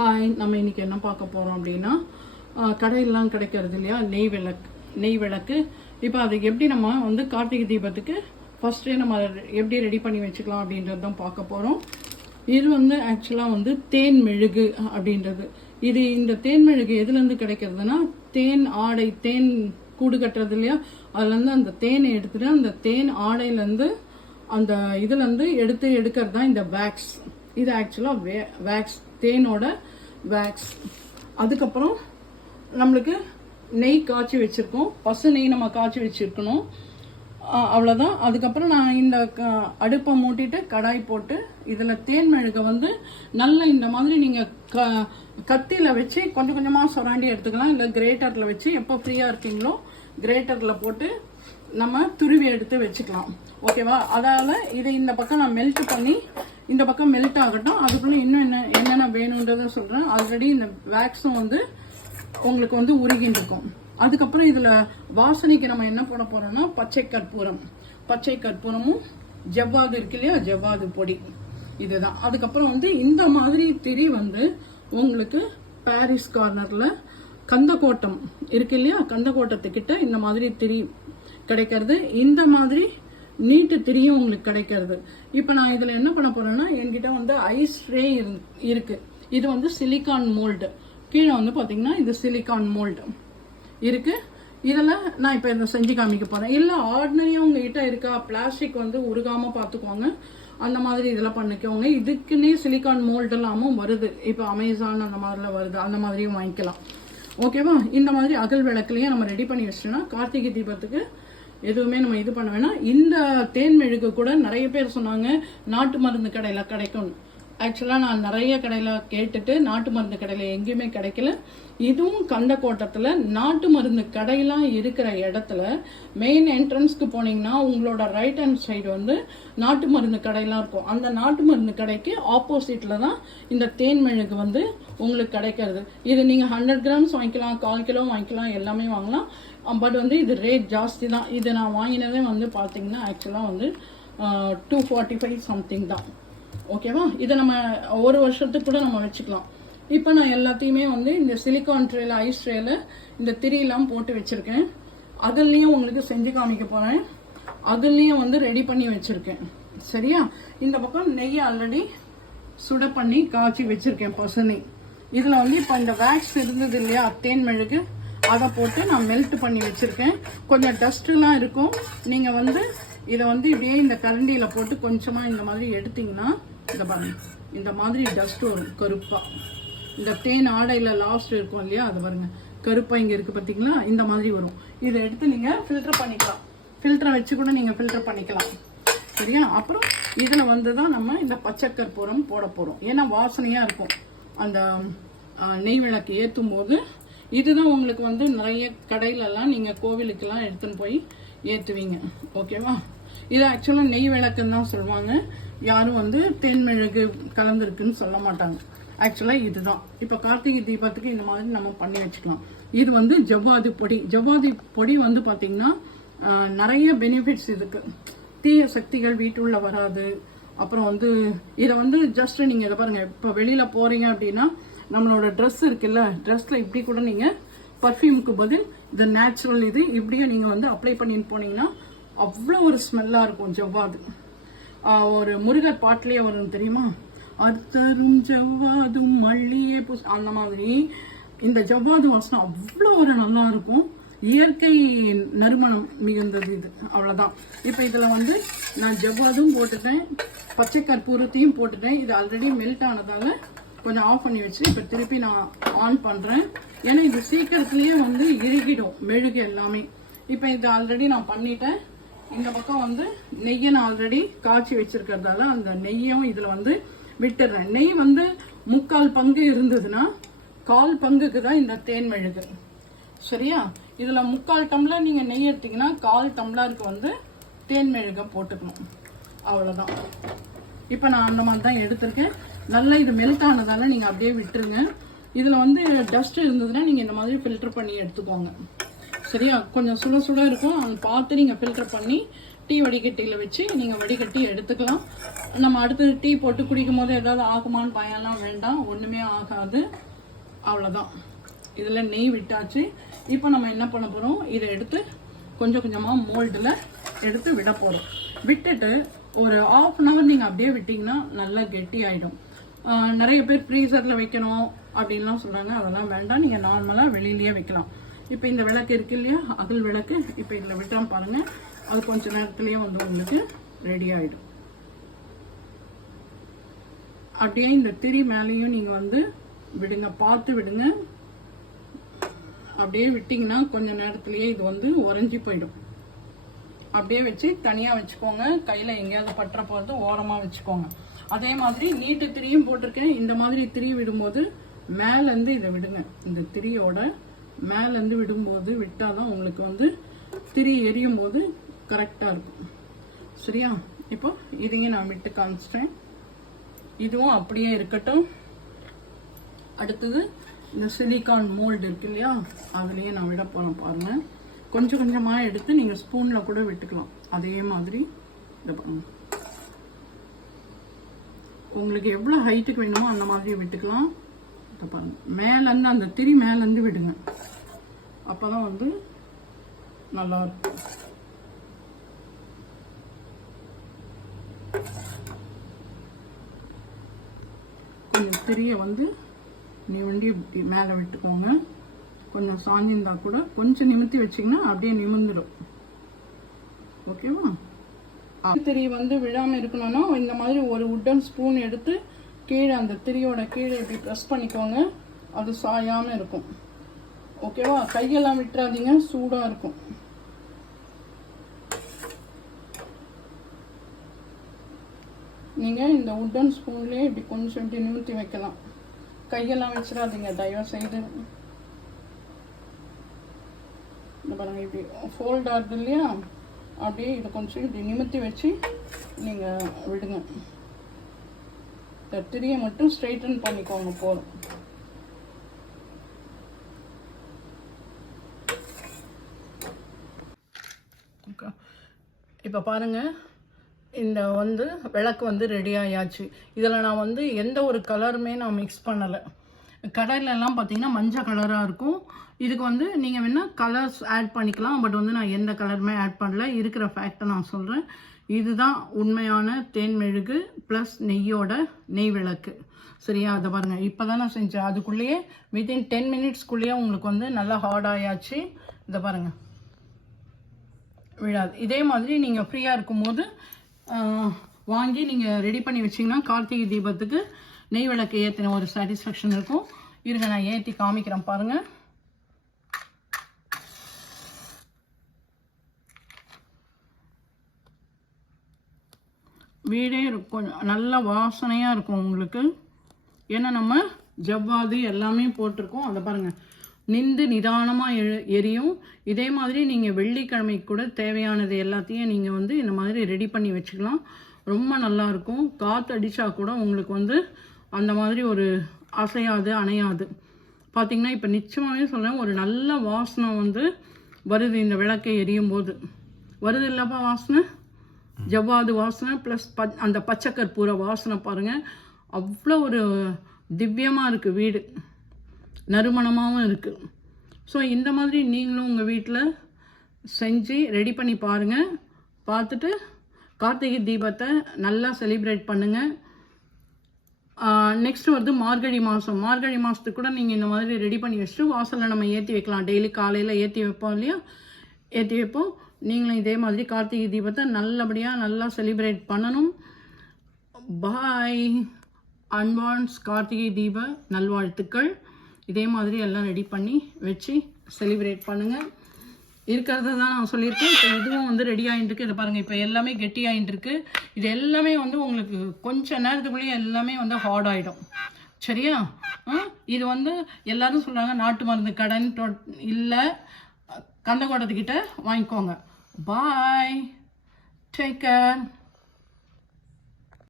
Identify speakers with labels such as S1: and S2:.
S1: Hi நம்ம இன்னைக்கு என்ன பார்க்க போறோம் அப்படின்னா கடையிலாம் கிடைக்கிறது இல்லையா? நெய் விளக்கு நெய் விளக்கு. இப்போ அதை எப்படி நம்ம வந்து கார்த்திகை தீபத்துக்கு ஃபர்ஸ்டே நம்ம அதை எப்படி ரெடி பண்ணி வச்சுக்கலாம் அப்படின்றது தான் பார்க்க போறோம். இது வந்து ஆக்சுவலாக வந்து தேன் மெழுகு அப்படின்றது. இது இந்த தேன் மெழுகு எதுலேருந்து கிடைக்கிறதுனா தேன் ஆடை தேன் கூடு கட்டுறது இல்லையா? அதுலேருந்து அந்த தேனை எடுத்துட்டு அந்த தேன் ஆடையிலேருந்து அந்த இதுலேருந்து எடுத்து எடுக்கிறது தான் இந்த வேக்ஸ் இது ஆக்சுவலாக வே வேக்ஸ் தேனோட வேக்ஸ் அதுக்கப்புறம் நம்மளுக்கு நெய் காய்ச்சி வச்சுருக்கோம். பசு நெய் நம்ம காய்ச்சி வச்சுருக்கணும். அவ்வளோதான் அதுக்கப்புறம் நான் இந்த க- அடுப்பை மூட்டிட்டு கடாய் போட்டு இதில் தேன் மெழுகை வந்து நல்ல இந்த மாதிரி நீங்கள் க கத்தியில் வச்சு கொஞ்சம் கொஞ்சமாக சுராண்டி எடுத்துக்கலாம். இல்லை கிரேட்டரில் வச்சு எப்போ ஃப்ரீயாக இருக்கீங்களோ கிரேட்டரில் போட்டு நம்ம துருவி எடுத்து வச்சுக்கலாம். ஓகேவா? அதால் இதை இந்த பக்கம் நான் மெல்ட் பண்ணி இந்த பக்கம் மெல்ட் ஆகட்டும். அதுக்குள்ளே இன்னும் என்ன என்னென்ன வேணுன்றதை சொல்கிறேன் ஆல்ரெடி இந்த வேக்ஸும் வந்து உங்களுக்கு வந்து உருகின்னு இருக்கும் அதுக்கப்புறம் இதில் வாசனைக்கு நம்ம என்ன போட போகிறோம்னா பச்சை கற்பூரம். பச்சை கற்பூரமும் ஜவ்வாது இருக்கு இல்லையா? ஜவ்வாது பொடி. இதுதான். அதுக்கப்புறம் வந்து இந்த மாதிரி திரி வந்து உங்களுக்கு பாரிஸ் கார்னரில் கந்தக்கோட்டம் இருக்கு இல்லையா? கந்தக்கோட்டத்துக்கிட்ட இந்த மாதிரி திரி கிடைக்கிறது. இந்த மாதிரி நீட்டு திரியும் உங்களுக்கு கிடைக்கிறது. இப்போ நான் இதில் என்ன பண்ண போகிறேன்னா என்கிட்ட வந்து ஐஸ் ட்ரே இருக்கு. இது வந்து சிலிக்கான் மோல்டு. கீழே வந்து பார்த்தீங்கன்னா இது சிலிக்கான் மோல்டு இருக்கு. இதில் நான் இப்போ இதை செஞ்சு காமிக்க போகிறேன் இல்லை ஆர்டினரியாக உங்ககிட்ட இருக்கா? பிளாஸ்டிக் வந்து உருகாமல் பார்த்துக்கோங்க அந்த மாதிரி இதெல்லாம் பண்ணிக்கோங்க. இதுக்குன்னே சிலிக்கான் மோல்டு இல்லாமல் வருது. இப்போ அமேசான் அந்த மாதிரிலாம் வருது. அந்த மாதிரியும் வாங்கிக்கலாம். ஓகேவா? இந்த மாதிரி அகல் விளக்குலையும் நம்ம ரெடி பண்ணி வச்சிட்டோம்னா கார்த்திகை தீபத்துக்கு எதுவுமே நம்ம இது பண்ண வேணாம். இந்த தேன் மெழுகு கூட நிறைய பேர் சொன்னாங்க நாட்டு மருந்து கடையில் கிடைக்கும் ஆக்சுவலாக நான் நிறைய கடையில் கேட்டுட்டு நாட்டு மருந்து கடையில் எங்கேயுமே கிடைக்கல. இதுவும் கந்தக்கோட்டத்தில் நாட்டு மருந்து கடையெல்லாம் இருக்கிற இடத்துல மெயின் என்ட்ரன்ஸ்க்கு போனீங்கன்னா உங்களோட ரைட் ஹேண்ட் சைடு வந்து நாட்டு மருந்து கடையெல்லாம் இருக்கும். அந்த நாட்டு மருந்து கடைக்கு ஆப்போசிட்டில் தான் இந்த தேன் மெழுகு வந்து உங்களுக்கு கிடைக்கிறது. இது நீங்கள் ஹண்ட்ரட் கிராம்ஸ் வாங்கிக்கலாம் கால் கிலோ வாங்கிக்கலாம் எல்லாமே வாங்கலாம். பட் வந்து இது ரேட் ஜாஸ்தி தான். இது நான் வாங்கினதே வந்து பார்த்தீங்கன்னா ஆக்சுவலாக வந்து டூ ஃபார்ட்டி ஃபைவ் சம்திங் தான். ஓகேவா இதை நம்ம ஒரு வருஷத்துக்கு கூட நம்ம வச்சுக்கலாம். இப்போ நான் எல்லாத்தையுமே வந்து இந்த சிலிக்கான் ட்ரேல ஐஸ் ட்ரேல இந்த திரியெல்லாம் போட்டு வச்சுருக்கேன். அதுலேயும் உங்களுக்கு செஞ்சு காமிக்க போகிறேன் அதுலேயும் வந்து ரெடி பண்ணி வச்சுருக்கேன். சரியா? இந்த பக்கம் நெய் ஆல்ரெடி சுட பண்ணி காய்ச்சி வச்சுருக்கேன் பசுனை இதில் வந்து இப்போ இந்த வேக்ஸ் இருந்தது இல்லையா? தேன் மெழுகு அதை போட்டு நான் மெல்ட் பண்ணி வச்சுருக்கேன். கொஞ்சம் டஸ்ட்டுலாம் இருக்கும். நீங்கள் வந்து இதை வந்து இப்படியே இந்த கரண்டியில் போட்டு கொஞ்சமாக இந்த மாதிரி எடுத்தீங்கன்னா இந்த பாருங்க. இந்த மாதிரி டஸ்ட் வரும் கருப்பாக இந்த தேன் ஆடையில் லாஸ்ட் இருக்கும் இல்லையா அது பாருங்க. கருப்பாக இங்கே இருக்குது பார்த்தீங்களா இந்த மாதிரி வரும். இதை எடுத்து நீங்கள் ஃபில்டர் பண்ணிக்கலாம். ஃபில்டரை வச்சு கூட நீங்கள் ஃபில்டர் பண்ணிக்கலாம். சரியா? அப்புறம் இதில் வந்து தான் நம்ம இந்த பச்சை கற்பூரம் போட போகிறோம் ஏன்னா வாசனையாக இருக்கும். அந்த நெய் விளக்கு ஏற்றும் போது இதுதான் உங்களுக்கு வந்து நிறைய கடையிலலாம் நீங்கள் கோவிலுக்கெல்லாம் எடுத்துன்னு போய் ஏற்றுவீங்க ஓகேவா இது ஆக்சுவலாக நெய் விளக்குன்னு தான் சொல்லுவாங்க. யாரும் வந்து தேன்மெழுகு கலந்துருக்குன்னு சொல்ல மாட்டாங்க. ஆக்சுவலாக இதுதான். இப்போ கார்த்திகை தீபத்துக்கு இந்த மாதிரி நம்ம பண்ணி வச்சுக்கலாம். இது வந்து ஜவ்வாது பொடி. ஜவ்வாது பொடி வந்து பார்த்திங்கன்னா நிறைய பெனிஃபிட்ஸ் இதுக்கு தீய சக்திகள் வீட்டுள்ள வராது. அப்புறம் வந்து இதை வந்து ஜஸ்ட் நீங்கள் இதை பாருங்கள் இப்போ வெளியில் போகிறீங்க அப்படின்னா நம்மளோட ட்ரெஸ் இருக்குல்ல ட்ரெஸ்ஸில் இப்படி கூட நீங்கள் பர்ஃப்யூமுக்கு பதில் இது நேச்சுரல் இது இப்படியே நீங்கள் வந்து அப்ளை பண்ணிட்டு போனீங்கன்னா அவ்வளோ ஒரு ஸ்மெல்லாக இருக்கும் ஜவ்வாது ஒரு முருகர் பாட்டிலேயே வரும் தெரியுமா? அர்த்தரும் ஜவ்வாதும் மல்லியே பூஸ் அந்த மாதிரி இந்த ஜவ்வாது வாசனை அவ்வளோ ஒரு நல்லா இருக்கும். இயற்கை நறுமணம் மிகுந்தது இது அவ்வளோதான் இப்போ இதில் வந்து நான் ஜவ்வாதும் போட்டுட்டேன் பச்சை கற்பூரத்தையும் போட்டுட்டேன். இது ஆல்ரெடி மெல்ட் ஆனதால் கொஞ்சம் ஆஃப் பண்ணி வச்சு இப்போ திருப்பி நான் ஆன் பண்ணுறேன் ஏன்னா இது சீக்கிரத்துலேயே வந்து இறுகிடும் மெழுகு எல்லாமே. இப்போ இது ஆல்ரெடி நான் பண்ணிட்டேன். இந்த பக்கம் வந்து நெய்யை நான் ஆல்ரெடி காய்ச்சி வச்சுருக்கிறதால அந்த நெய்யும் இதில் வந்து விட்டுடுறேன் நெய் வந்து முக்கால் பங்கு இருந்ததுன்னா கால் பங்குக்கு தான் இந்த தேன் மெழுகு. சரியா? இதில் முக்கால் டம்ளர் நீங்கள் நெய் எடுத்தீங்கன்னா கால் டம்ளருக்கு வந்து தேன் மெழுகை போட்டுக்கணும். அவ்வளோதான் இப்போ நான் அந்த மாதிரி தான் எடுத்திருக்கேன். நல்லா இது மெல்ட் ஆனதால நீங்கள் அப்படியே விட்டுருங்க. இதில் வந்து டஸ்ட் இருந்ததுன்னா நீங்கள் இந்த மாதிரி ஃபில்டர் பண்ணி எடுத்துக்கோங்க. சரியா? கொஞ்சம் சுட சுட இருக்கும். அதை பார்த்து நீங்கள் ஃபில்டர் பண்ணி டீ வடிகட்டியில் வச்சு நீங்கள் வடிகட்டி எடுத்துக்கலாம். நம்ம அடுத்தது டீ போட்டு குடிக்கும் போது ஏதாவது ஆகுமான்னு பயம்லாம் வேண்டாம். ஒன்றுமே ஆகாது. அவ்வளோதான் இதில் நெய் விட்டாச்சு. இப்போ நம்ம என்ன பண்ண போகிறோம் இதை எடுத்து கொஞ்சம் கொஞ்சமாக மோல்டில் எடுத்து விட போகிறோம் விட்டுட்டு ஒரு ஆஃப் அன் ஹவர் நீங்கள் அப்படியே விட்டிங்கன்னா நல்லா கெட்டி ஆகிடும் நிறைய பேர் ஃப்ரீசரில் வைக்கணும் அப்படின்லாம் சொல்கிறாங்க அதெல்லாம் வேண்டாம். நீங்கள் நார்மலாக வெளியிலேயே வைக்கலாம். இப்போ இந்த விளக்கு இருக்கு இல்லையா? அகல் விளக்கு. இப்போ இதில் விட்டால் பாருங்கள் அது கொஞ்ச நேரத்துலேயே வந்து உங்களுக்கு ரெடி ஆகிடும் அப்படியே இந்த திரி மேலேயும் நீங்கள் வந்து விடுங்க. பார்த்து விடுங்க. அப்படியே விட்டிங்கன்னா கொஞ்ச நேரத்துலேயே இது வந்து உறைஞ்சி போயிடும். அப்படியே வச்சு தனியாக வச்சுக்கோங்க. கையில் எங்கேயாவது பற்ற போகிறது ஓரமாக வச்சுக்கோங்க. அதே மாதிரி நீட்டு திரியும் போட்டிருக்கேன். இந்த மாதிரி திரி விடும்போது மேலேருந்து இதை விடுங்க. இந்த திரியோட மேலேருந்து விடும்போது விட்டால் தான் உங்களுக்கு வந்து திரி எரியும் போது கரெக்டாக இருக்கும். சரியா? இப்போ இதையும் நான் விட்டு காமிச்சிட்டேன். இதுவும் அப்படியே இருக்கட்டும். அடுத்தது இந்த சிலிக்கான் மோல்டு இருக்கு இல்லையா? அதுலேயே நான் விட போகிறேன் பாருங்கள் கொஞ்சம் கொஞ்சமாக எடுத்து நீங்கள் ஸ்பூனில் கூட விட்டுக்கலாம். அதே மாதிரி இதை பாருங்க. உங்களுக்கு எவ்வளோ ஹைட்டுக்கு வேணுமோ அந்த மாதிரி விட்டுக்கலாம். இதை பாருங்க. மேலேருந்து அந்த திரி மேலேருந்து விடுங்க. அப்போ தான் வந்து நல்லாயிருக்கும் கொஞ்சம் திரியை வந்து நிமிண்டி இப்படி மேலே விட்டுக்கோங்க. கொஞ்சம் சாஞ்சிருந்தா கூட கொஞ்சம் நிமித்தி வச்சிங்கன்னா அப்படியே நிமிந்துடும் ஓகேவா? திரி வந்து விழாமல் இருக்கணும்னா இந்த மாதிரி ஒரு உட்டன் ஸ்பூன் எடுத்து கீழே அந்த திரியோட கீழே இப்படி ப்ரெஸ் பண்ணிக்கோங்க. அது சாயாமல் இருக்கும். ஓகேவா கையெல்லாம் விட்டுறாதீங்க. சூடாக இருக்கும். நீங்கள் இந்த உட்டன் ஸ்பூன்லேயே இப்படி கொஞ்சம் இப்படி நிமித்தி வைக்கலாம். கையெல்லாம் வச்சிடாதீங்க. தயவு செய்து. இந்த பாருங்கள் இப்படி ஃபோல்ட் ஆகுது இல்லையா? அப்படியே இதை கொஞ்சம் இப்படி நிமித்தி வச்சு நீங்கள் விடுங்க. கத்திரியை மட்டும் ஸ்ட்ரைட்டன் பண்ணிக்கோங்க போதும். இப்போ பாருங்கள் இந்த வந்து விளக்கு வந்து ரெடி ஆயாச்சு. இதில் நான் வந்து எந்த ஒரு கலருமே நான் மிக்ஸ் பண்ணலை. கடையிலலாம் பார்த்தீங்கன்னா மஞ்சள் கலராக இருக்கும். இதுக்கு வந்து நீங்கள் வேணால் கலர்ஸ் ஆட் பண்ணிக்கலாம். பட் வந்து நான் எந்த கலருமே ஆட் பண்ணல. இருக்கிற ஃபேக்டை நான் சொல்கிறேன் இதுதான் உண்மையான தேன் மெழுகு ப்ளஸ் நெய்யோட நெய் விளக்கு. சரியா? அதை பாருங்கள் இப்போ தான் நான் செஞ்சேன். அதுக்குள்ளேயே வித்தின் டென் மினிட்ஸ்க்குள்ளேயே உங்களுக்கு வந்து நல்லா ஹார்ட் ஆயாச்சு. இதை பாருங்கள் விழாது. இதே மாதிரி நீங்கள் ஃப்ரீயாக இருக்கும்போது வாங்கி நீங்கள் ரெடி பண்ணி வச்சிங்கன்னா கார்த்திகை தீபத்துக்கு நெய் விளக்கு ஏற்றின ஒரு சாட்டிஸ்ஃபேக்ஷன் இருக்கும். இருங்க நான் ஏற்றி காமிக்கிறேன் பாருங்கள் வீடே இருக்கும். நல்ல வாசனையாக இருக்கும் உங்களுக்கு. ஏன்னா நம்ம ஜவ்வாது எல்லாமே போட்டிருக்கோம். அதை பாருங்கள் நின்று நிதானமாக எரியும். இதே மாதிரி நீங்கள் வெள்ளிக்கிழமைக்கு கூட தேவையானது எல்லாத்தையும் நீங்கள் வந்து இந்த மாதிரி ரெடி பண்ணி வச்சுக்கலாம். ரொம்ப நல்லா இருக்கும். காற்று அடித்தா கூட உங்களுக்கு வந்து அந்த மாதிரி ஒரு அசையாது அணையாது. பார்த்தீங்கன்னா இப்போ நிச்சயமாகவே சொல்கிறேன் ஒரு நல்ல வாசனை வந்து வருது இந்த விளக்கை எரியும் போது வருது இல்லைப்பா வாசனை? ஜவ்வாது வாசனை ப்ளஸ் ப அந்த பச்சை கற்பூர வாசனை பாருங்கள் அவ்வளோ ஒரு திவ்யமாக இருக்குது வீடு. நறுமணமாகவும் இருக்குது ஸோ இந்த மாதிரி நீங்களும் உங்கள் வீட்டில் செஞ்சு ரெடி பண்ணி பாருங்கள் பார்த்துட்டு கார்த்திகை தீபத்தை நல்லா செலிப்ரேட் பண்ணுங்கள் நெக்ஸ்ட் வந்து மார்கழி மாதம் மார்கழி மாதத்துக்கு கூட நீங்கள் இந்த மாதிரி ரெடி பண்ணி வச்சுட்டு வாசலில் நம்ம ஏற்றி வைக்கலாம். டெய்லி காலையில் ஏற்றி வைப்போம் இல்லையா? ஏற்றி வைப்போம். நீங்களும் இதே மாதிரி கார்த்திகை தீபத்தை நல்லபடியாக நல்லா செலிப்ரேட் பண்ணணும். பாய் அன்வான்ஸ் கார்த்திகை தீப நல்வாழ்த்துக்கள். இதே மாதிரி எல்லாம் ரெடி பண்ணி வச்சு செலிப்ரேட் பண்ணுங்கள் இருக்கிறது தான் நான் சொல்லியிருக்கேன். இப்போ இதுவும் வந்து ரெடி ஆகிட்டு இதை பாருங்கள் இப்போ எல்லாமே கெட்டி ஆகிட்டு இது எல்லாமே வந்து உங்களுக்கு கொஞ்ச நேரத்துக்குள்ளேயே எல்லாமே வந்து ஹார்ட் ஆகிடும் சரியா? இது வந்து எல்லாரும் சொல்கிறாங்க நாட்டு மருந்து கடன் இல்லை கந்தகோட்டத்துக்கிட்ட வாங்கிக்கோங்க. Bye take care